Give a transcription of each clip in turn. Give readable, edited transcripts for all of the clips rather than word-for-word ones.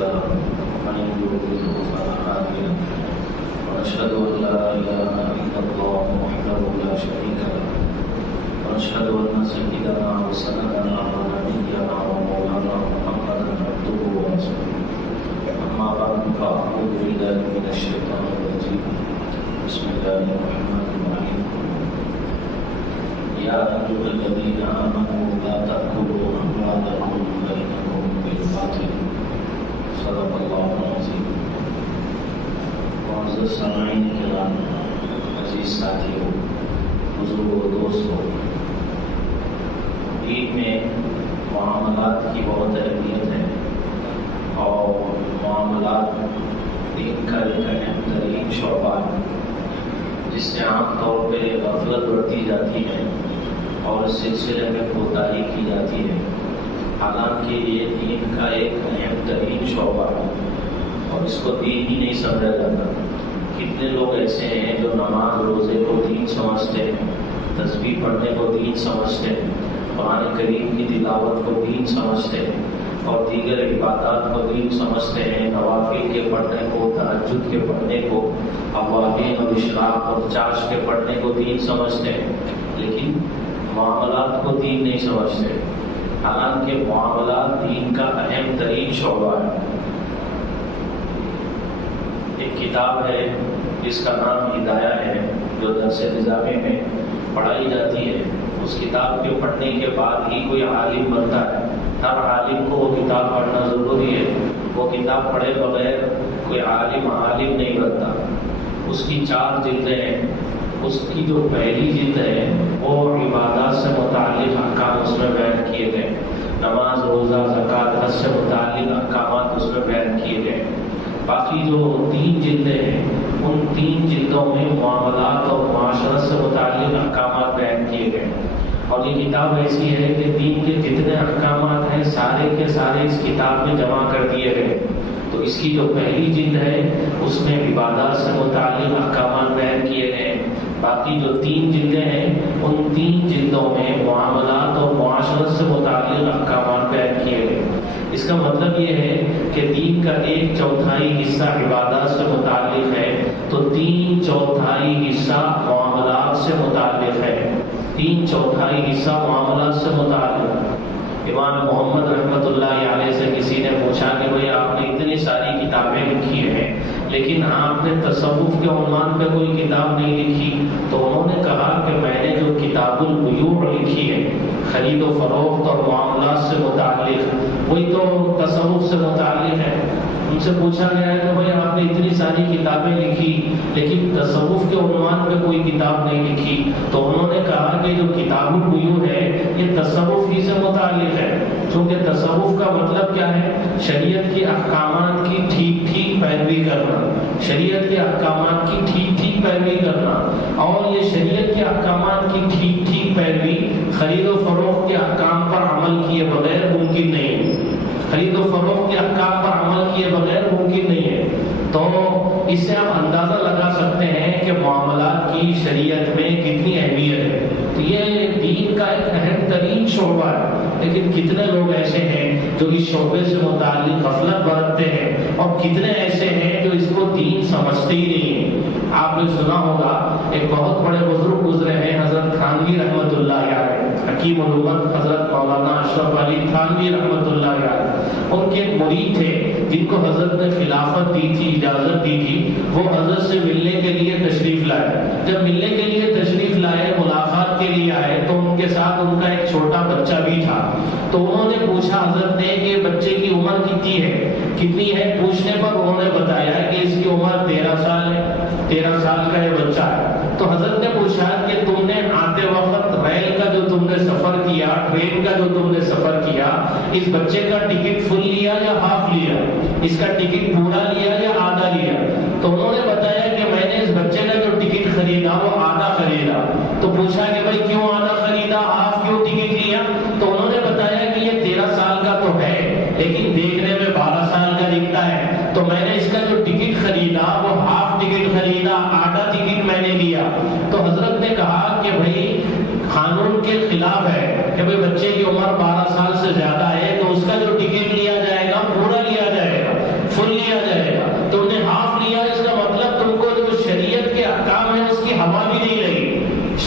له ومن يضلل فلا هادي له ونشهد أن لا إله إلا الله وحده لا شريك له ونشهد أن سيدنا وسندنا ونبينا ومولانا محمدا عبده ورسوله أما بعد فأعوذ بالله من الشيطان الرجيم بسم الله الرحمن الرحيم يا أيها الذين آمنوا لا تأكلوا أموالكم بينكم بالباطل صدق الله العظيم. معزز سامعین کرام، عزیز ساتھیوں، بزرگوں، دوستوں، دین میں معاملات کی بہت اہمیت ہے اور معاملات دین کا ایک اہم ترین شعبہ ہے جس سے عام طور پہ غفلت برتی جاتی ہے اور اس سلسلے میں کوتاہی کی جاتی ہے، حالانکہ یہ دین کا ایک اہم ترین شعبہ ہے اور اس کو دین ہی نہیں سمجھا جاتا۔ کتنے لوگ ایسے ہیں جو نماز روزے کو دین سمجھتے ہیں، تسبیح پڑھنے کو دین سمجھتے ہیں، قرآن کریم کی تلاوت کو دین سمجھتے ہیں اور دیگر عبادات کو دین سمجھتے ہیں، نوافل کے پڑھنے کو، تہجد کے پڑھنے کو، اوابین اور اشراق اور چاش کے پڑھنے کو دین سمجھتے ہیں، لیکن معاملات کو دین نہیں سمجھتے، حالانکہ معاملات دین کا اہم ترین شعبہ ہے۔ ایک کتاب ہے جس کا نام ہدایہ ہے، جو درس نظامی میں پڑھائی جاتی ہے۔ اس کتاب کے پڑھنے کے بعد ہی کوئی عالم بنتا ہے۔ ہر عالم کو وہ کتاب پڑھنا ضروری ہے، وہ کتاب پڑھے بغیر کوئی عالم نہیں بنتا۔ اس کی 4 جلدیں ہیں۔ اس کی جو پہلی جلد ہے وہ عبادات سے متعلق احکام اس میں بیان کیے گئے، نماز، روزہ، زکوٰۃ، حج سے متعلق احکامات اس میں بیان کیے گئے۔ باقی جو 3 جلدیں ہیں ان 3 جلدوں میں معاملات اور معاشرت سے متعلق احکامات بیان کیے گئے، اور یہ کتاب ایسی ہے کہ دین کے جتنے احکامات ہیں سارے کے سارے اس کتاب میں جمع کر دیے گئے۔ تو اس کی جو پہلی جلد ہے اس میں عبادات سے متعلق احکامات بیان کیے گئے، باقی جو 3 جلدیں ہیں ان 3 جلدوں میں معاملات اور معاشرت سے متعلق احکامات بیان کیے گئے۔ اس کا مطلب یہ ہے کہ دین کا 1/4 حصہ عبادات سے متعلق ہے تو 3/4 حصہ معاملات سے متعلق ہے، 3/4 حصہ معاملات سے متعلق۔ امام محمد رحمۃ اللہ علیہ سے کسی نے پوچھا کہ بھئی آپ نے اتنی ساری کتابیں لکھی ہیں لیکن آپ نے تصوف کے عنوان پہ کوئی کتاب نہیں لکھی، تو انہوں نے کہا کہ میں نے جو کتاب البیوع لکھی ہے، خرید و فروخت اور معاملات سے متعلق، وہی تو تصوف سے متعلق ہے۔ ان سے پوچھا گیا ہے کہ بھئی آپ نے اتنی ساری کتابیں لکھی لیکن تصوف کے عنوان پہ کوئی کتاب نہیں لکھی، تو انہوں نے کہا کہ جو کتاب البیوع ہے یہ تصوف ہی سے متعلق ہے، کیونکہ تصوف کا مطلب کیا ہے؟ شریعت کے احکامات کی ٹھیک پیروی کرنا، شریعت کے احکامات کی ٹھیک پیروی کرنا، اور یہ شریعت کے احکامات کی ٹھیک پیروی خرید و فروخت کے احکام پر عمل کیے بغیر ممکن نہیں ہے، خرید و فروخت کے احکام پر عمل کیے بغیر ممکن نہیں ہے۔ تو اس سے آپ اندازہ لگا سکتے ہیں کہ معاملات کی شریعت میں کتنی اہمیت ہے۔ تو یہ دین کا ایک اہم ترین شعبہ ہے، لیکن کتنے لوگ ایسے ہیں جو اس شعبے سے متعلق غفلت برتتے ہیں اور کتنے ایسے ہیں جو اس کو دین سمجھتے ہی نہیں ہیں۔ آپ نے سنا ہوگا ایک بہت بڑے بزرگ گزرے ہیں، حضرت تھانوی رحمۃ اللہ علیہ، حکیم الامت حضرت مولانا اشرف علی تھانوی رحمۃ اللہ علیہ۔ ان کے ایک مرید تھے جن کو حضرت نے خلافت دی تھی، اجازت دی تھی، وہ حضرت سے ملنے کے لیے تشریف لائے۔ جب ملنے کے لیے تشریف لائے، ملاقات کے لیے آئے، تو ان کے ساتھ ان کا ایک چھوٹا بچہ بھی تھا۔ تو انہوں نے پوچھا حضرت نے کہ بچے کی عمر کتنی ہے؟ پوچھنے پر انہوں نے بتایا کہ اس کی عمر 13 سال ہے، 13 سال کا یہ بچہ ہے۔ تو حضرت نے پوچھا کہ تم نے آتے وقت ریل کا جو تم نے سفر کیا، ٹرین کا جو تم نے سفر کیا، اس بچے کا ٹکٹ فل لیا یا ہاف لیا؟ اس کا ٹکٹ پورا لیا یا آدھا لیا؟ تو انہوں نے بتایا کہ میں نے اس بچے کا جو ٹکٹ خریدا وہ آدھا خریدا۔ تو پوچھا کہ بھائی کیوں آدھا خریدا، ہاف کیوں ٹکٹ لیا؟ تو انہوں نے بتایا کہ یہ 13 سال کا تو ہے لیکن دیکھنے میں 12 سال کا دکھتا ہے، تو میں نے اس کا جو ٹکٹ خریدا وہ ہاف ٹکٹ خریدا، آدھا ٹکٹ میں نے لیا۔ تو حضرت نے کہا کہ بھائی قانون کے خلاف ہے کہ بھائی بچے کی عمر 12 سال سے زیادہ ہے تو اس کا جو ٹکٹ لیا جائے گا پورا لیا جائے گا،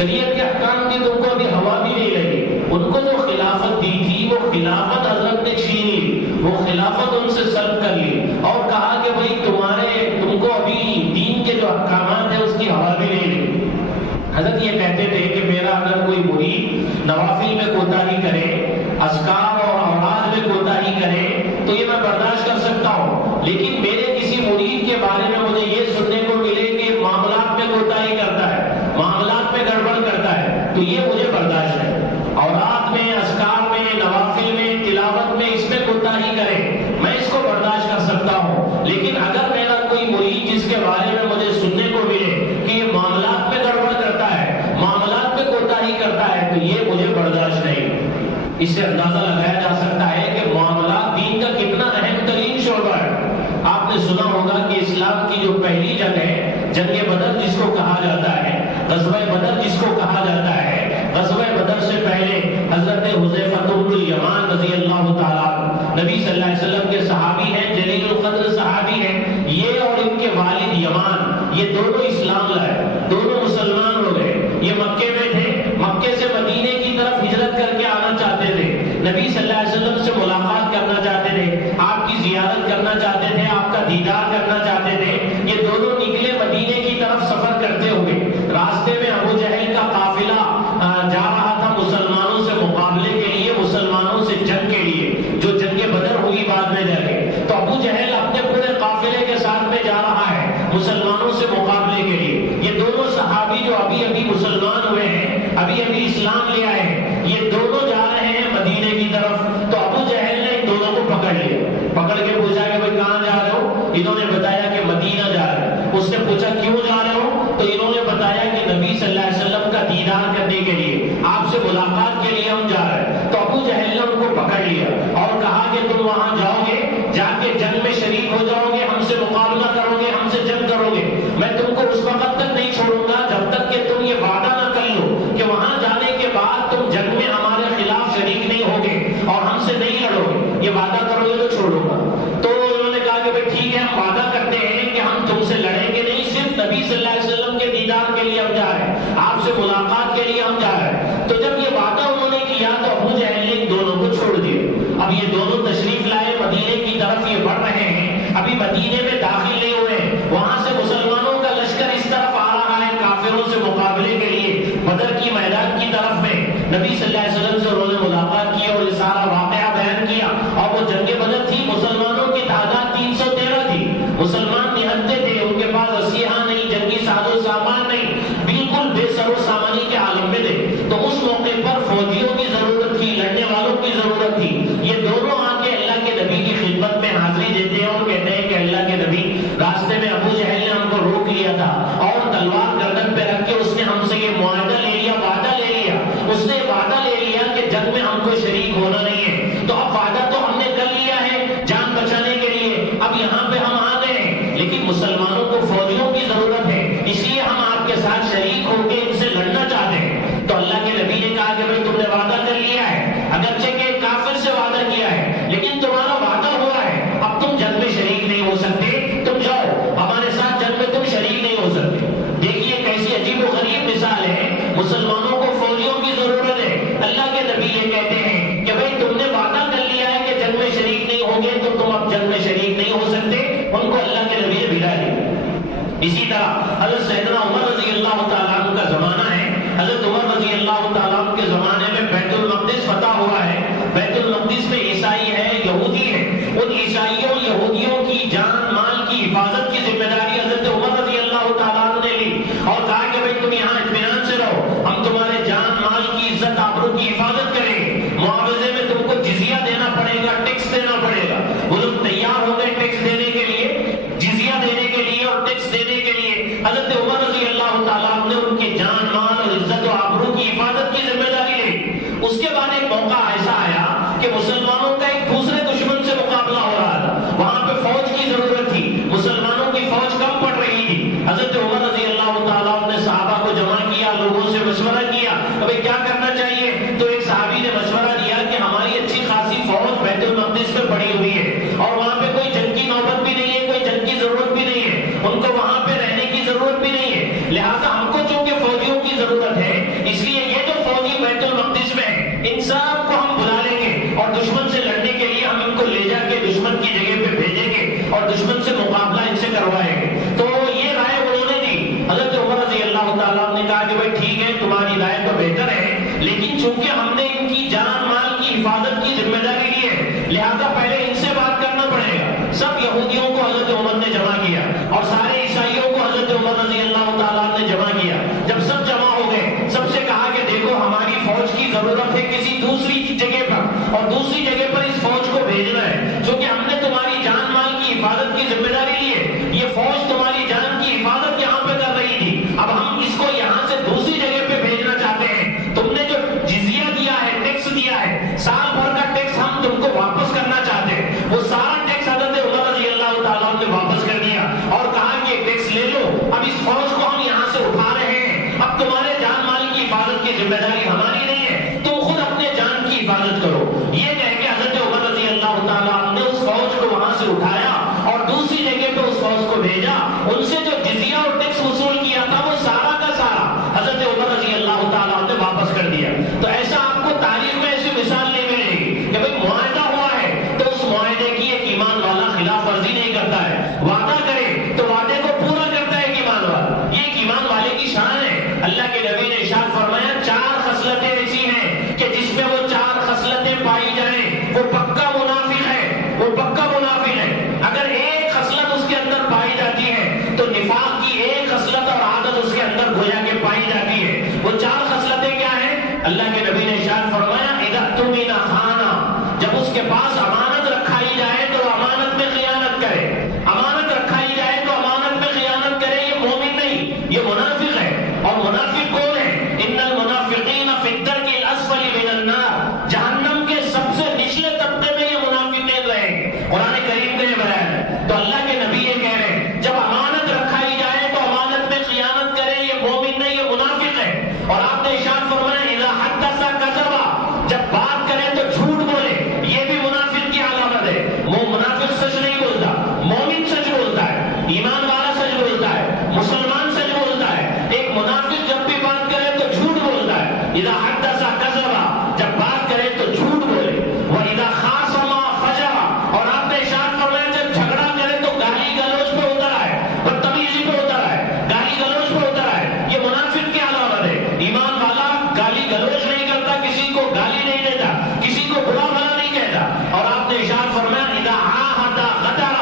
شریعت کے احکام کی تم کو ابھی ہوا بھی نہیں لگی. ان کو جو خلافت دی تھی وہ خلافت حضرت نے چھین لی, وہ خلافت ان سے سلب کر لی اور کہا کہ بھائی تم کو ابھی دین کے جو احکامات ہیں اس کی ہوا بھی نہیں لگی. حضرت یہ کہتے تھے کہ میرا اگر کوئی مرید نوافل میں کوتاہی کرے, اذکار اور اوراد میں کوتاہی کرے تو یہ میں برداشت کر سکتا ہوں, لیکن میرے کسی مرید کے بارے میں مجھے یہ سننے کو ملے کہ معاملات میں کوتاہی کرتا ہے, معاملات میں گڑبڑ کرتا ہے, تو یہ مجھے برداشت ہے. اوراد میں, اذکار میں, نوافل میں, تلاوت میں اس میں کوتاہی کرے میں اس کو برداشت کر سکتا ہوں, لیکن اگر میرا کوئی مرید جس کے بارے میں مجھے سننے کو ملے کہ یہ معاملات میں گڑبڑ کرتا ہے, معاملات میں کوتاہی کرتا ہے, تو یہ مجھے برداشت نہیں. اس سے اندازہ لگایا جا سکتا ہے کہ معاملات دین کا کتنا اہم ترین شعبہ ہے. آپ نے سنا ہوگا کہ اسلام کی جو پہلی جنگ ہے, جنگ بدر جس کو کہا جاتا ہے, غزوہ بدر جس کو کہا جاتا ہے, غزوہ بدر سے پہلے حضرت حذیفہ بن الیمان رضی اللہ تعالیٰ نبی صلی اللہ علیہ وسلم کے صحابی ہیں, جلیل القدر صحابی ہیں, یہ اور ان کے والد یمان, یہ دونوں اسلام لائے, دونوں مسلمان ہو گئے. یہ مکے میں تھے, مکے سے مدینے کی طرف ہجرت کر کے آنا چاہتے تھے, نبی صلی اللہ علیہ وسلم سے ملاقات کرنا چاہتے تھے, آپ کی زیارت کرنا چاہتے تھے, آپ کا دیدار کرنا چاہتے تھے. یہ دونوں نکلے مدینے کی طرف سفر کرتے ہوئے. راستے میں ابو جہل کا قافلہ جا رہا تھا مسلمانوں سے مقابلے کے لیے, مسلمانوں سے جنگ کے لیے, جو جنگ بدر ہوئی بعد میں جا کے. تو ابو جہل اپنے پورے قافلے کے ساتھ میں جا رہا ہے مسلمانوں سے مقابلے کے لیے. یہ دونوں صحابی جو ابھی ابھی مسلمان ہوئے ہیں, ابھی ابھی اسلام لے آئے ہیں, یہ دونوں جا رہے ہیں مدینے کی طرف. تو ابو جہل نے ان دونوں کو پکڑ لیا, پکڑ کے پوچھا کہ بھائی کہاں جا رہے ہو؟ انہوں نے بتایا کہ مدینہ جا رہے ہیں. اس نے پوچھا کیوں جا رہے ہو؟ تو انہوں نے بتایا کہ نبی صلی اللہ علیہ وسلم کا دیدار کرنے کے لیے, آپ سے ملاقات کے لیے ہم جا رہے ہیں. تو ابو جہل نے ان کو پکڑ لیا اور کہا کہ تم وہاں جاؤ گے, جا کے جنگ میں شریک ہو جاؤ گے, ہم سے مقابلہ کرو گے, ہم سے جنگ کرو گے. میں تم کو اس وقت تک نہیں چھوڑوں گا جب تک کہ تم یہ وعدہ نہ کر لو کہ وہاں جانے کے بعد تم جنگ میں ہمارے خلاف شریک نہیں ہوگے اور ہم سے نہیں لڑو گے. یہ وعدہ کرو گے تو چھوڑوں گا. تو انہوں نے کہا کہ بھائی ٹھیک ہے, ہم وعدہ کرتے ہیں کہ ہم تم سے لڑیں گے نہیں, صرف نبی صلی اللہ علیہ وسلم کے دیدار کے لیے ہم جا رہے ہیں, آپ سے ملاقات کے لیے ہم جا رہے ہیں. تو جب یہ وعدہ انہوں نے کیا تو ابو جہل نے ان دونوں کو چھوڑ دیا. اب یہ دونوں تشریف لائے مدینے کی طرف, یہ بڑھ رہے ہیں, ابھی مدینے میں داخل نہیں ہوئے ہیں. وہاں سے مسلمانوں کا لشکر اس طرف آ رہا ہے کافروں سے مقابلے کے لیے بدر کی میدان کی طرف میں. نبی صلی اللہ علیہ وسلم سے انہوں نے ملاقات کی اور یہ سارا واقعہ بیان کیا. اور وہ جنگ بدر تھی, مسلمانوں کی تعداد 313 تھی, مسلمان نہتے تھے, ان کے پاس اسلحہ نہیں, جنگی ساز و سامان نہیں, بالکل بے سر و سامانی کے عالم میں تھے. تو اس موقع پر فوجیوں کی ضرورت تھی, لڑنے والوں کی ضرورت تھی. یہ دونوں آ کے اللہ کے نبی کی خدمت میں حاضری دیتے ہیں اور کہتے ہیں کہ اللہ کے نبی, راستے میں ابو جہل نے ہم کو روک لیا تھا اور تلوار گردن پہ رکھ کے اس نے ہم سے یہ معاہدہ لے لیا, وعدہ لے لیا, اس نے وعدہ لے لیا کہ جنگ میں ہم کو شریک ہونا نہیں ہے. تو اب وعدہ تو ہم نے کر لیا ہے جان بچانے کے لیے, اب یہاں پہ ہم آ گئے ہیں, لیکن مسلمانوں کو فوجیوں کی ضرورت ہے, اس لیے ہم آپ کے ساتھ شریک ہو کے ان سے لڑنا چاہتے ہیں. تو اللہ کے نبی نے کہا کہ بھائی تم نے وعدہ کر لیا ہے, اگرچہ کہ کافر سے وعدہ کیا ہے, لیکن تمہارا وعدہ ہوا ہے, اب تم جنگ میں شریک نہیں ہو سکتے, تم جاؤ ہمارے ساتھ جنگ میں, تم شریک نہیں ہو سکتے. دیکھیے کیسی عجیب و غریب مثال ہے, مسلمانوں کو فوجیوں کی ضرورت ہے. اللہ کے نبی یہ کہتے ہیں کہ بھائی تم نے وعدہ کر لیا ہے کہ جنگ میں شریک نہیں ہوں گے, تو تم اب جنگ میں شریک نہیں ہو سکتے. ان کو اللہ کے نبی نے بھیجا دیا. اسی طرح حضرت سیدنا عمر رضی اللہ تعالیٰ عنہ کا زمانہ ہے. حضرت عمر رضی اللہ تعالیٰ عنہ کے زمانے میں بیت المقدس فتح ہوا ہے. بیت المقدس میں عیسائی ہے, یہودی ہے, ان عیسائیوں یہودیوں کی جان مال کی حفاظت کی ذمہ داری حضرت عمر رضی اللہ تعالیٰ عنہ نے لی اور کہا کہ بھائی تم یہاں اطمینان سے رہو, ہم تمہارے جان مال کی عزت آبرو کی حفاظت کریں گے, معاوضے میں تم کو جزیہ دینا پڑے گا, ٹیکس دینا پڑے گا. وہ لوگ تیار ہو گئے ٹیکس دینے کے لیے, جزیہ دینے کے لیے اور ٹیکس دینے کے لیے. حضرت عمر رضی اللہ تعالیٰ عنہ نے ان کے جان مال اور عزت و آبرو کی حفاظت کی ذمہ داری لی. اس کے بعد ایک موقع ایسا آیا کہ مسلمانوں کا ایک دوسرا اور دشمن سے مقابلہ ان سے کروائیں گے. تو یہ رائے انہوں نے دی. حضرت عمر رضی اللہ تعالیٰ نے کہا کہ بھائی ٹھیک ہے تمہاری رائے تو بہتر ہے، لیکن چونکہ ہم نے ان کی جان مال کی حفاظت کی ذمہ داری لی ہے لہذا پہلے ان سے بات کرنا پڑے گا. سب یہودیوں کو حضرت عمر نے جمع کیا اور سارے عیسائیوں کو حضرت عمر رضی اللہ تعالیٰ نے جمع کیا. جب سب جمع ہو گئے سب سے کہا کہ دیکھو ہماری فوج کی ضرورت ہے کسی دوسری جگہ پر، اور دوسری جگہ پر اس فوج کو بھیجنا ہے کیونکہ ہم نے تمہاری جان مال کی حفاظت کی ذمہ داری لی ہے. یہ فوج تمہاری جان کی حفاظت یہاں پہ کر رہی تھی، اب ہم اس کو یہاں سے دوسری جگہ پہ بھیجنا چاہتے ہیں. تم نے جو جزیہ دیا ہے، ٹیکس دیا ہے، سال بھر کا ٹیکس ہم تم کو واپس کرنا چاہتے ہیں. وہ سارا ٹیکس حضرت عمر رضی اللہ تعالیٰ نے واپس کر دیا اور کہا کہ ٹیکس لے لو، اب اس فوج کو ہم یہاں سے اٹھا رہے ہیں، اب تمہارے جان مال کی حفاظت کی ذمہ داری ہماری نہیں ہے، تم خود اپنے جان کی حفاظت کرو. یہ کہہ کے حضرت عمر رضی اللہ تعالیٰ نے اس فوج کو وہاں سے اٹھایا اور دوسری جگہ پہ اس فوج کو بھیجا. ان سے جو جزیہ اور ٹیکس وصول کیا تھا وہ سارا کا سارا حضرت عمر رضی اللہ تعالیٰ نے واپس کر دیا. تو ایسا آپ کو تاریخ میں ایسی مثال نہیں ملے گی کہ بھئی معاہدہ ہوا ہے تو اس معاہدے کی ایک ایمان والا خلاف ورزی نہیں کرتا ہے. وعدہ کرے تو وعدے کو پورا کرتا ہے ایک ایمان والا. یہ ایک ایمان والے کی شان ہے. اللہ کے نبی نے ارشاد فرمایا 4 خصلتیں ایسی ہیں کہ جس میں وہ 4 خصلتیں پائی جائیں وہ پکا منافق ہے، وہ پکا منافق ہے. اگر ایک خصلت اس کے اندر پائی جاتی ہے تو نفاق کی ایک خصلت اور عادت اس کے اندر گویا کے پائی جاتی ہے. وہ 4 خصلتیں کیا ہیں؟ اللہ کے نبی نے ارشاد فرمایا اذا اؤتمن خان، جب اس کے پاس امانت رکھائی جائے تو امانت میں خیانت کرے. امانت رکھائی جائے تو امانت میں خیانت کرے. یہ مومن نہیں، یہ منافق ہے. اور منافق کون ہے؟ ان المنافقین فی الدرک الاسفل من النار، جہنم کے سب سے نچلے طبقے میں یہ منافق نہیں رہے. قرآن کریم کا یہ بیان ہے. تو اللہ کے نبی یہ کہہ رہے ہیں جب امانت رکھائی جائے تو امانت میں خیانت کرے. یہ مومن نہیں، یہ منافق ہے. اور آپ نے ارشاد فرمایا اذا حدث کذب، جب بات کرے تو جھوٹ بولے. یہ بھی منافق کی علامت ہے. وہ منافق سچ نہیں بولتا، مومن سچ بولتا ہے، ایمان والا سچ بولتا ہے، مسلمان سچ بولتا ہے. ایک منافق جب بھی بات کرے تو جھوٹ بولتا ہے. اذا حدث کذب، جب بات کرے تو جھوٹ بولے. واذا خاصم فجر، اور آپ نے ارشاد فرمایا جب جھگڑا کرے تو گالی گلوچ پہ اتر آئے، بدتمیزی پہ اتر آئے، گالی گلوچ پہ اتر آئے. یہ منافق کی علامت ہے. ایمان والا گالی گلوچ نہیں کرتا، کسی کو گالی نہیں دیتا، کسی کو برا بھلا نہیں کہتا. اور آپ نے ارشاد فرمایا اذا عاہد غدر،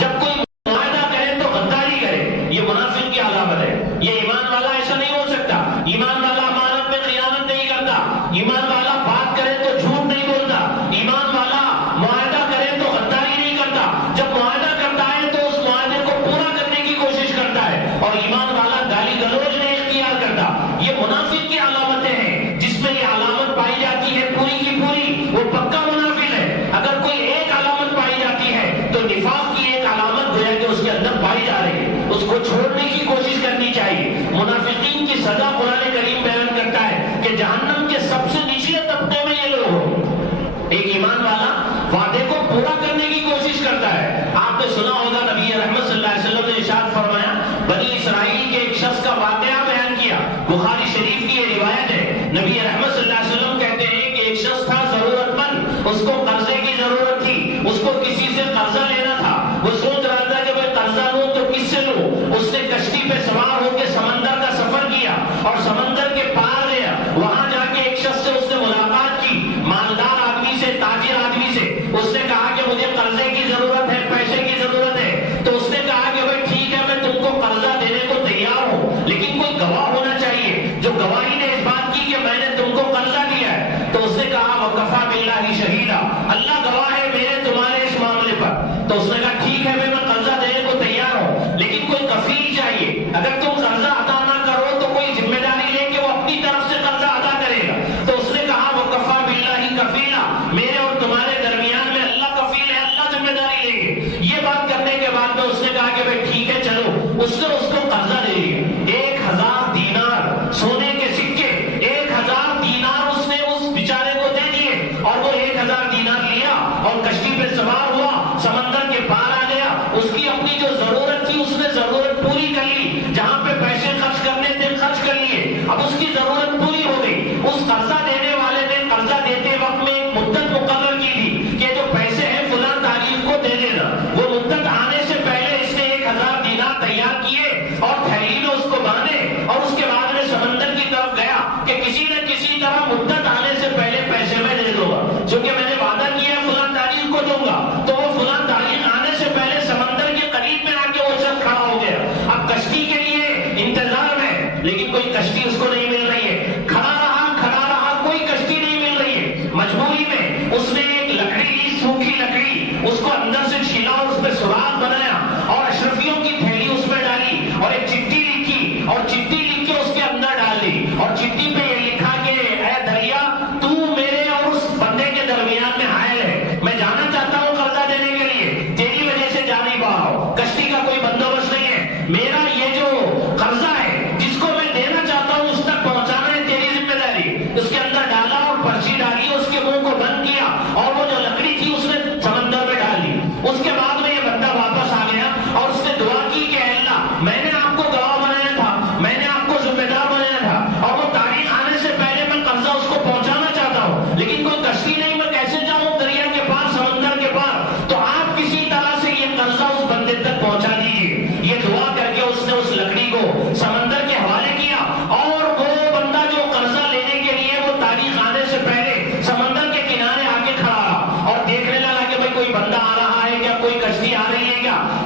جب کوئی معاہدہ کرے تو غداری کرے. یہ منافق کی علامت ہے. یہ ایمان والا ایسا نہیں ہو سکتا. ایمان والا امانت میں خیانت نہیں کرتا. ایمان والا بات کرے تو جھوٹ نہیں بولتا. ایمان والا معاہدہ کرے تو غداری نہیں کرتا. جب معاہدہ کرتا ہے تو اس معاہدے کو پورا کرنے کی کوشش کرتا ہے. اور ایمان والا گالی گلوچ نہیں اختیار کرتا. یہ منافق کی علامتیں ہیں. جس میں یہ علامت پائی جاتی ہے پوری کی پوری وہ پکا منافق ہے. اگر کوئی ایک علامت پائی جاتی ہے تو نفاق کی ایک علامت گویا کہ اس کے اندر پائی جا رہی ہے. اس کو چھوڑنے کی کوشش کرنی چاہیے. منافقین کی سزا قرآن کریم بیان کرتا ہے کہ جہنم کے سب سے نچلے طبقے میں یہ لوگ ہوں. ایک ایمان والا وعدے کو پورا کرنے کی کوشش کرتا ہے. آپ نے سنا ہوگا نبی رحمت صلی اللہ علیہ وسلم نے ارشاد فرمایا بنی اسرائیل کے ایک شخص کا واقعہ بیان کیا. بخاری شریف کی یہ روایت ہے. نبی رحمت صلی اللہ علیہ وسلم کہتے ہیں کہ ایک شخص تھا ضرورت مند، اس کو قرضے کی ضرورت تھی، اس کو کسی سے قرضہ لینا تھا. وہ سوچ رہا تھا کہ میں قرضہ لوں تو کس سے لوں. اس نے کشتی پہ سوار ہو کے سمندر کا سفر کیا اور سمندر کے پار گیا. وہاں جا کے ایک شخص سے اس نے ملاقات کی، مالدار آدمی سے، تاجر آدمی سے. اس نے کہا کہ مجھے قرضے کی ضرورت ہے، پیسے کی ضرورت ہے. تو اس نے کہا کہ بھائی ٹھیک ہے میں تم کو قرضہ دینے کو تیار ہوں، لیکن کوئی گواہ ہونا چاہیے جو گواہی نے اس بات کی کہ میں نے تم کو قرضہ دیا ہے. تو اس نے کہا وکفیٰ باللہ شہیدا، اللہ گواہ ہے میرے تمہارے اس معاملے پر. تو اس نے کہا ٹھیک ہے میں قرضہ دینے کو تیار ہوں، لیکن کوئی کفیل چاہیے. اگر تم قرضہ ادا نہ کرو تو کوئی ذمہ داری لے کے وہ اپنی طرف سے قرضہ ادا کرے گا. تو اس نے کہا وکفیٰ باللہ کفیلا، میرے اور تمہارے درمیان میں اللہ کفیل ہے، اللہ ذمہ داری لے گے. یہ بات کرنے کے بعد میں اس نے کہا کہ بھائی ٹھیک ہے چلو. اس نے اس کو قرضہ دے دیا 1000 دینار سونے کے سکے. 1000 دینار اس نے اس بیچارے کو دے دیے اور وہ 1000 دینار لیا اور کشتی پہ سوار ہوا، سمندر کے پار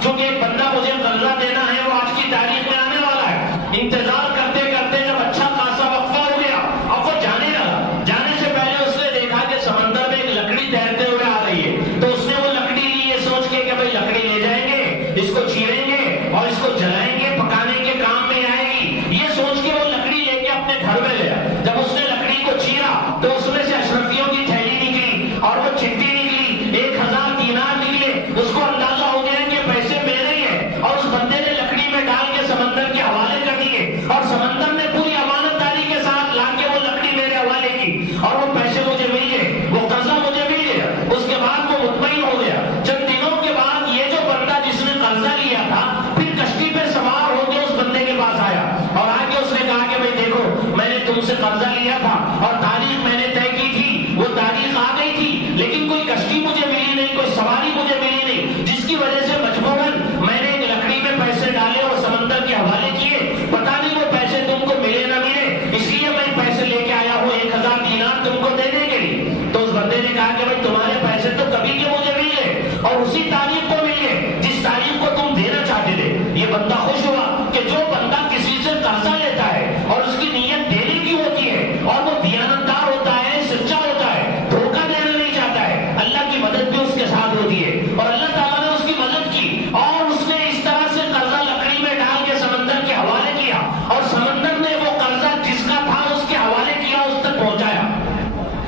چونکہ ایک بندہ مجھے قرضہ دینا ہے، وہ آج کی تاریخ میں آنے والا ہے۔ انتظار کرتے کرتے جب اچھا خاصا وقفہ ہو گیا، اب وہ جانے لگا۔ جانے سے پہلے اس نے دیکھا کہ سمندر میں ایک لکڑی تیرتے ہوئے آ رہی ہے، تو اس نے وہ لکڑی لی یہ سوچ کے کہ بھائی لکڑی لے جائیں گے، اس کو چیریں گے اور اس کو جلائیں گے، پکانے کے کام میں آئے گی، یہ سوچ کے وہ لکڑی لے کے اپنے گھر میں گیا۔ جب اس نے لکڑی کو چیرا تو اس میں سے اشرفیوں کی تھیلی نکلی اور وہ چٹھی نکلی، 1000 دینار نکلے۔ اس کو اندازہ ہو گیا کہ پیسے میرے ہی ہیں، اور اس بندے نے لکڑی میں ڈال کے سمندر کے حوالے کر دیے، اور سمندر نے پوری امانت داری کے ساتھ لا کے وہ لکڑی میرے حوالے کی، اور وہ پیسے مجھے مل گئے، وہ قرضہ مجھے مل گیا۔ اس کے بعد وہ مطمئن ہو گیا۔ چند دنوں کے بعد یہ جو بندہ جس نے قرضہ لیا تھا پھر کشتی پہ سوار ہو کے اس بندے کے پاس آیا اور آ کے اس نے کہا کہ بھائی دیکھو، میں نے تم سے قرضہ لیا تھا اور تاریخ میں نے طے کی تھی، وہ تاریخ آ گئی تھی، لیکن کوئی کشتی مجھے ملی نہیں، کوئی سواری مجھے ملی نہیں، جس کی وجہ سے مجبوراً میں نے ایک لکڑی میں پیسے ڈالے اور سمندر کے حوالے کیے، پتا نہیں وہ پیسے تم کو ملے نہ ملے، اس لیے میں پیسے لے کے آیا ہوں 1000 دینار تم کو دینے کے لیے۔ تو اس بندے نے کہا کہ بھائی تمہارے پیسے تو کبھی کے مجھے مل گئے اور اسی تاریخ کو مل گئے جس تاریخ کو تم دینا چاہتے تھے۔ یہ بندہ خوش ہوا کہ جو بندہ کسی سے قرضہ لیتا ہے اور اس کی نیت دینے کی ہوتی ہے اور وہ دیانتدار ہوتا ہے، سچا ہوتا ہے، دھوکہ دینا نہیں چاہتا ہے، اللہ کی مدد بھی اس کے ساتھ ہوتی ہے، اور اللہ تعالیٰ نے اس کی مدد کی اور اس نے اس طرح سے قرضہ لکڑی میں ڈال کے سمندر کے حوالے کیا، اور سمندر نے وہ قرضہ جس کا تھا اس کے حوالے کیا، اس تک پہنچایا۔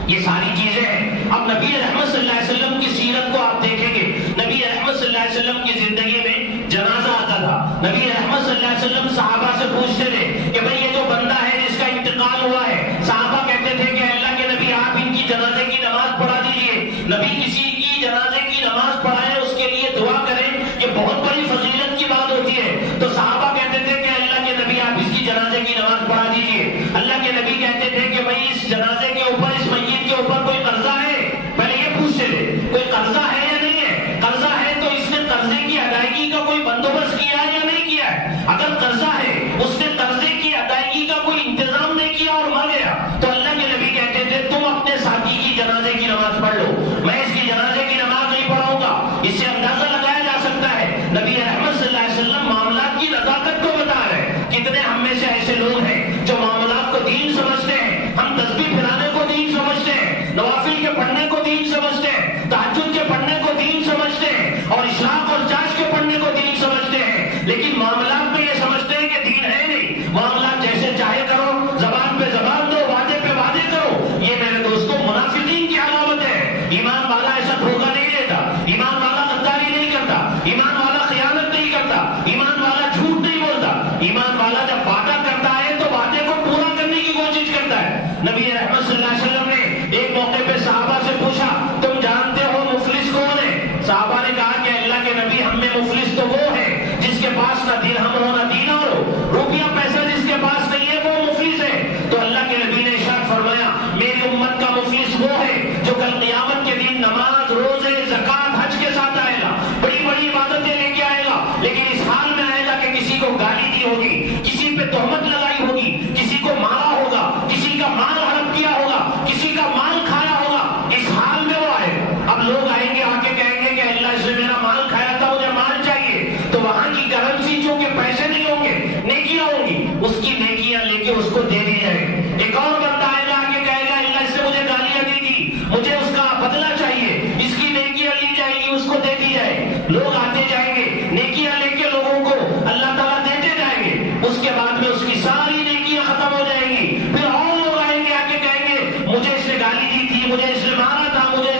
یہ ساری چیزیں ہیں۔ اب نبی رحمت صلی اللہ علیہ وسلم کی سیرت کو آپ دیکھیں گے، نبی رحمت صلی اللہ علیہ وسلم کی زندگی میں جنازہ آتا تھا، نبی رحمت صلی اللہ علیہ وسلم صحابہ سے پوچھتے تھے کہ بھئی یہ جو بندہ ہے جس کا انتقال ہوا ہے، صحابہ کہتے تھے کہ اللہ کے نبی آپ ان کی جنازے کی نماز پڑھا دیجئے، نبی کسی کی جنازے کی نماز پڑھائیں، اس کے لیے دعا کریں، یہ بہت بڑی فضیلت کی بات ہوتی ہے۔ تو صحابہ کہتے تھے کہ اللہ کے نبی آپ اس کی جنازے کی نماز پڑھا دیجئے۔ اللہ کے نبی کہتے تھے کہ بھئی اس جنازے کے اوپر، اس میت کے اوپر کوئی قرضہ ہے؟ پہلے یہ پوچھتے تھے کوئی قرضہ ہے یا نہیں ہے، قرضہ ہے تو اس نے قرضے کی ادائیگی کا کوئی بندوبست کیا ہے یا نہیں کیا ہے؟ اگر قرضہ ہے، اس نے قرضے کی ادائیگی کا کوئی انتظام نہیں کیا اور مر گیا، تو اللہ کے نبی کہتے تھے تم اپنے ساتھی کی جنازے کی نماز پڑھ لو، میں اس کی جنازے کی نماز نہیں پڑھاؤں گا۔ اس سے اندازہ لگایا جا سکتا ہے نبی رحمت صلی اللہ علیہ وسلم معاملات کی نزاکت کو بتا رہے ہیں۔ کتنے ہم میں سے ایسے لوگ ہیں جو معاملات کو دین سمجھتے ہیں، ہم تسبیح پھیلانے کو دین سمجھتے ہیں، نوافل کے پڑھنے کو دین سمجھتے ہیں، تہجد کے پڑھنے کو دین سمجھتے ہیں، اور اشراق اور چاش کے پڑھنے کو دین سمجھتے ہیں، لیکن معاملات میں یہ سمجھتے ہیں کہ دین ہے نہیں، معاملات جیسے چاہے کرو، زبان پہ زبان دو، وعدے پہ وعدے کرو۔ یہ میرے دوستوں منافقین کی علامت ہے۔ ایمان والا ایسا دھوکہ نہیں دیتا، ایمان والا غداری نہیں کرتا، ایمان والا خیانت نہیں کرتا، ایمان والا جھوٹ نہیں بولتا، ایمان والا جب وعدہ کرتا ہے تو وعدے کو پورا کرنے کی کوشش کرتا ہے۔ نبی رحمت صلی اللہ علیہ وسلم نے ایک موقع پہ صحابہ سے پوچھا تم جانتے ہو مفلس کون ہے؟ صحابہ نے کہا کہ اللہ کے نبی ہم میں مفلس تو وہ ہے جس کے پاس نہ درہم ہو نہ دینار ہو، روپیہ پیسہ جس کے پاس نہیں ہے وہ مفلس ہے۔ تو اللہ کے نبی نے ارشاد فرمایا میری امت کا مفلس وہ ہے جو کل قیامت کے دن نماز، روزے، زکات، حج کے ساتھ آئے گا، بڑی بڑی عبادتیں لے کے آئے گا، لیکن اس حال میں آئے گا کہ کسی کو گالی دی ہوگی، کسی پہ تہمت لگائی ہوگی، کسی کو مارا ہوگا، کسی کا مال ہڑپ کیا ہوگا، کسی کا مال کھایا ہوگا، اس حال میں وہ آئے گا۔ اب لوگ آئیں گے آ کے کہیں گے کہ اللہ اس نے میرا مال کھایا تھا، مجھے مال چاہیے، تو وہاں کی کرنسی چونکہ پیسے نہیں ہوں گے، نیکیاں ہوں گی، اس کی نیکیاں لے کے اس کو دے دی جائے۔ ایک اور بندہ آئے گا آ کے کہے گا اللہ اس نے مجھے گالیاں دی تھی، مجھے اس کا بدلہ چاہیے، اس کی نیکیاں لی جائے گی، اس کو دے دی جائے۔ لوگ آتے جائیں گے، نیکیاں لے کے لوگوں کو اللہ تعالیٰ دیتے جائیں گے، اس کے بعد میں اس کی ساری نیکیاں ختم ہو جائیں گی۔ پھر اور لوگ آئیں گے آ کے کہیں گے مجھے اس نے گالی دی تھی، مجھے اس نے مارا تھا، مجھے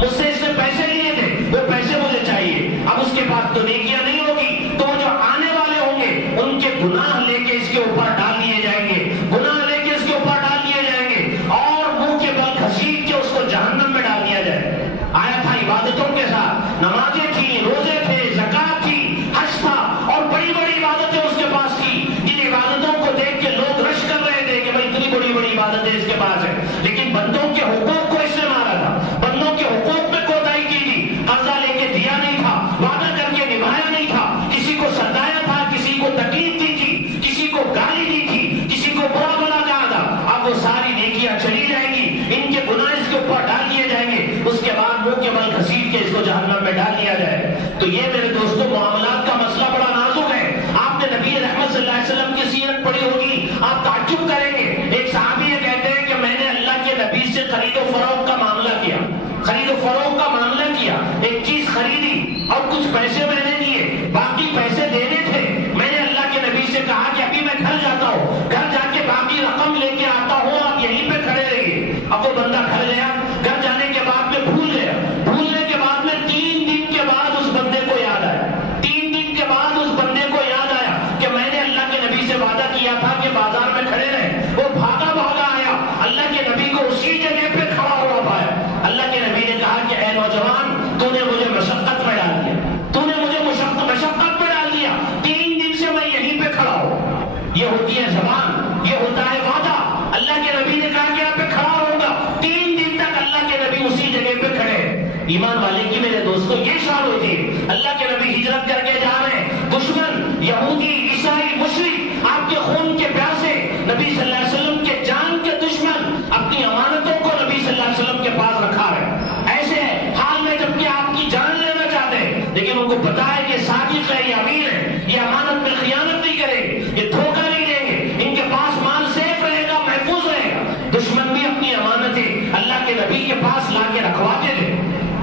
مجھ سے اس نے پیسے لیے تھے، وہ پیسے مجھے چاہیے۔ اب اس کے پاس تو نیکیاں نہیں ہوگی، تو وہ جو آنے والے ہوں گے ان کے گناہ لے کے اس کے اوپر ڈال دیے جائیں گے، گناہ لے کے اس کے اوپر ڈال دیے جائیں گے، اور منہ کے بل گھسیٹ کے اس کو جہنم میں ڈال دیا جائے۔ آیا تھا عبادتوں کے ساتھ، نمازیں تھیں، روزے تھے، زکات تھی، حج تھا، اور بڑی بڑی عبادتیں اس کے پاس تھی، جن عبادتوں کو دیکھ کے لوگ رش کر رہے تھے کہ بھائی اتنی بڑی بڑی عبادتیں اس کے پاس ہیں، لیکن بندوں کے حقوق کو اس نے مارا تھا، بندوں کے حقوق میں کوتاہی کی تھی، قرضہ لے کے دیا نہیں تھا، وعدہ کر کے نبھایا نہیں تھا، کسی کو ستایا تھا، کسی کو تکلیف دی تھی، کسی کو گالی دی تھی، کسی کو برا بھلا کہا تھا۔ اب وہ ساری نیکیاں چلی جائیں گی، ان کے گناہ اس کے اوپر ڈال دیے جائیں گے، اس کے بعد منہ کے بل گھسیٹ کے اس کو جہنم میں ڈال دیا جائے۔ تو یہ میرے دوستوں معاملہ فروخت کا معاملہ کیا، خرید و فروخت کا معاملہ کیا، ایک چیز خریدی اور کچھ پیسے میں نے دیے، باقی پیسے دینے تھے، میں نے اللہ کے نبی سے کہا کہ ابھی میں گھر جاتا ہوں، گھر جا کے باقی رقم لے کے آتا ہوں، آپ یہیں پہ کھڑے رہیے۔ اب وہ بندہ گھر گیا، گھر جانے کے بعد میں بھول گیا، بھولنے کے بعد میں 3 دن کے بعد اس بندے کو یاد آیا، 3 دن کے بعد اس بندے کو یاد آیا کہ میں نے اللہ کے نبی سے وعدہ کیا تھا کہ بازار میں کھڑے رہے۔ وہ بھاگا بھاگا آیا، اللہ کے نبی کو اسی جگہ پہ کھڑا ہوا پایا۔ اللہ کے نبی نے کہا کہ اے نوجوان، تو نے مجھے مشقت میں ڈال دیا، تو نے مجھے مشقت میں ڈال دیا، 3 دن سے میں یہیں پہ کھڑا ہوں۔ یہ ہوتی ہے زبان، یہ ہوتا ہے وعدہ۔ اللہ کے نبی نے کہا کہ یہاں پہ کھڑا ہوگا، 3 دن تک اللہ کے نبی اسی جگہ پہ کھڑے ہیں۔ ایمان والے کی میرے دوستوں یہ شان ہوتی ہے، اللہ کے نبی ہجرت کر کے جا رہے ہیں، دشمن یہودی عیسائی مشرک آپ کے خون کے پیاسے، نبی صلی اللہ علیہ وسلم کے جان کے دشمن اپنی امانتوں کو نبی صلی اللہ علیہ وسلم کے پاس رکھا ہے، ایسے حال میں جبکہ آپ کی جان لینا چاہتے ہیں، لیکن ان کو پتا ہے کہ صادق ہے، یہ امین ہے، یہ امانت میں خیانت نہیں کرے گے، یہ دھوکہ نہیں دیں گے، ان کے پاس مال سیف رہے گا، محفوظ رہے گا۔ دشمن بھی اپنی امانتیں اللہ کے نبی کے پاس لا کے رکھواتے تھے۔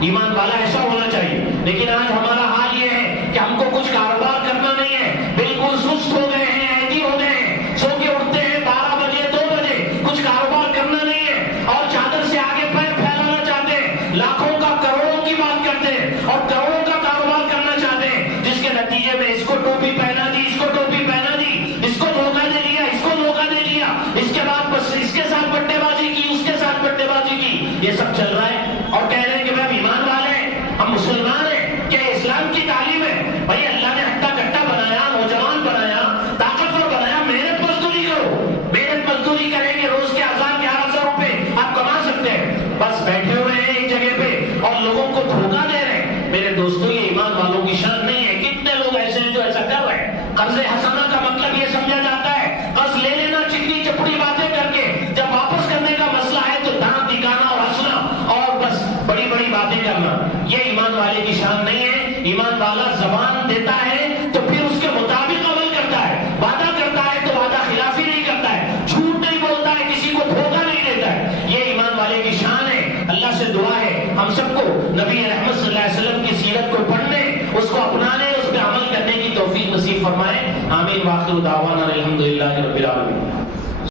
ایمان والا ایسا ہونا چاہیے، لیکن آج ہمارا حال یہ ہے کہ ہم کو کچھ کاروبار کرنا نہیں ہے، بالکل سست ہو گئے ہیں، ایدی ہو گئے ہیں، سو کے اٹھتے ہیں 12 بجے 2 بجے، کچھ کاروبار کرنا نہیں ہے اور چادر سے آگے پیر پھیلانا چاہتے ہیں، لاکھوں کا کروڑوں کی بات کرتے ہیں اور کروڑوں کا کاروبار کرنا چاہتے ہیں، جس کے نتیجے میں اس کو ٹوپی پہنا دی، اس کو ٹوپی پہنا دی، اس کو دھوکہ دے لیا، اس کو دھوکہ دے لیا، اس کے بعد بس اس کے ساتھ بٹے بازی کی، اس کے ساتھ بٹے بازی کی، یہ سب چل رہا ہے اور کہہ رہے ہیں کہ بھائی ایمان والے ہیں، ہم مسلمان ہیں، کیا اسلام کی تعلیم ہے؟ بھائی اللہ نے ہٹا کٹا بنایا، نوجوان بنایا، طاقتور بنایا، محنت مزدوری کرو، محنت مزدوری کریں گے، روز کے 1000-1100 روپے آپ کما سکتے ہیں، بس بیٹھے ہوئے ہیں ایک جگہ پہ اور لوگوں کو دھوکہ دے رہے ہیں۔ میرے دوستوں یہ ایمان والوں کی شان نہیں ہے۔ کتنے لوگ ایسے ہیں جو ایسا کر رہے ہیں؟ قرض حسنہ کا مطلب یہ سمجھا جاتا ہے قرض لے لینا چکنی چپڑی باتیں کر کے، جب واپس کرنے کا مسئلہ ہے تو دانت دکھانا اور ہنسنا اور بس بڑی بڑی باتیں کرنا۔ یہ ایمان والے کی شان نہیں ہے۔ ایمان والا زبان دیتا ہے تو پھر اس کے مطابق عمل کرتا ہے، وعدہ کرتا ہے تو وعدہ خلافی نہیں کرتا ہے، جھوٹ نہیں بولتا ہے، کسی کو دھوکہ نہیں دیتا ہے۔ یہ ایمان والے کی شان ہے۔ اللہ سے دعا ہے ہم سب کو نبی رحمت صلی اللہ علیہ وسلم کی سیرت کو پڑھنے، اس کو اپنانے، اس پہ عمل کرنے کی توفیق نصیب فرمائے۔ آمین۔ وآخر دعوانا الحمدللہ رب العالمین۔